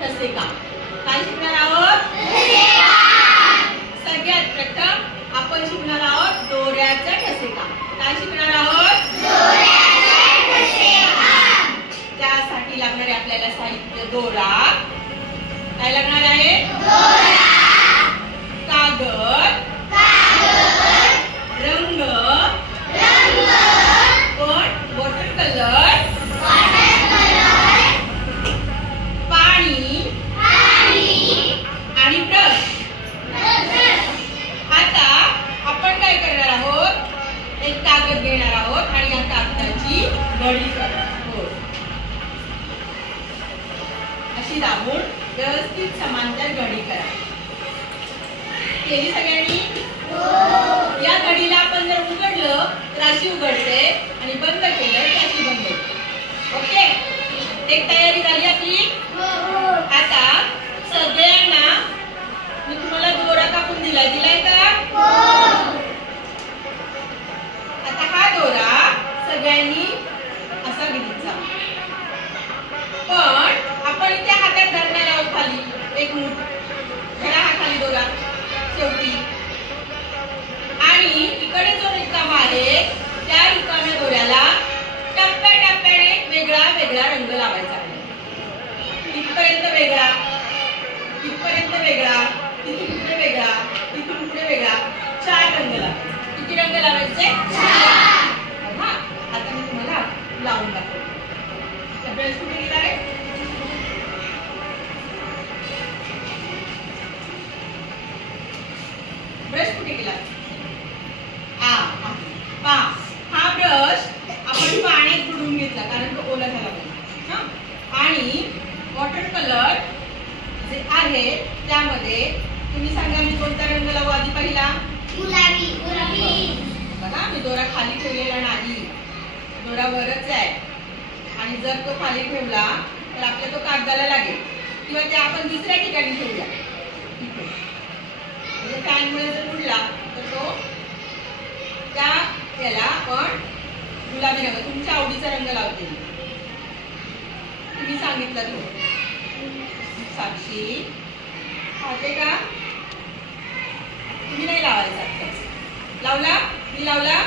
ठसे काम. काय शिकणार आहोत? सगळ्यात प्रथम आपण शिकणार आहोत दोऱ्याचं ठसे काम. काय शिकणार आहोत? त्यासाठी लागणारे आपल्याला साहित्य दोरा. काय लागणार आहे? कागद, रंग, वॉटर कलर, पाणी आणि ब्रश. आता आपण काय करणार आहोत? एक कागद घेणार आहोत आणि या कागदाची घडी करणार आहोत. अशी दाबून व्यवस्थित समांतर घडी करा. केली सगळ्यांनी? या घडीला आपण जर उघडलं तर अशी उघडते आणि बंद केलं तर अशी बंद होते. ओके, एक तयारी झाली आपली. आता सगळ्यांना मी तुम्हाला दोरा कापून दिलाय का? आता हा दोरा सगळ्यांनी असा घ्यायचा, पण आपण इथे हातात धरणार आहोत खाली एक मूठ. धरा हा खाली दोरा शेवटी, आणि इकडे जो रिकामा आहे त्या रिकाम्या दोऱ्याला टप्प्याटप्प्याने वेगळा वेगळा रंग लावायचा आहे. इथपर्यंत वेगळा, इथपर्यंत वेगळा, तिथून पुढे वेगळा, तिथून पुढे वेगळा. 4 रंग लावायचे. किती रंग लावायचे? 4. हा, आता मी तुम्हाला लावून दाखवते. ब्रश कुठे गेला आहे? ब्रश कुठे गेला? हा ब्रश आपण पाण्यात बुडवून घेतला कारण तो ओला झाला पाहिजे. आणि वॉटर कलर जे आहे त्यामध्ये तुम्ही सांगा मी कोणता रंग लावू आधी? पहिला गुलाबी. बघा मी दोरा खाली ठेवलेला नाही, दोरा वरच आहे. आणि जर तो खाली ठेवला तर आपल्या तो कागदाला लागेल, किंवा ते आपण दुसऱ्या ठिकाणी ठेवूया. म्हणजे फॅनमुळे जर उडला तर तो त्याला आपण गुलाबी रंग, तुमच्या आवडीचा रंग लावते. तुम्ही सांगितलं तो. साक्षी पाहते का? तुम्ही नाही लावायचा. लावला? मी लावला?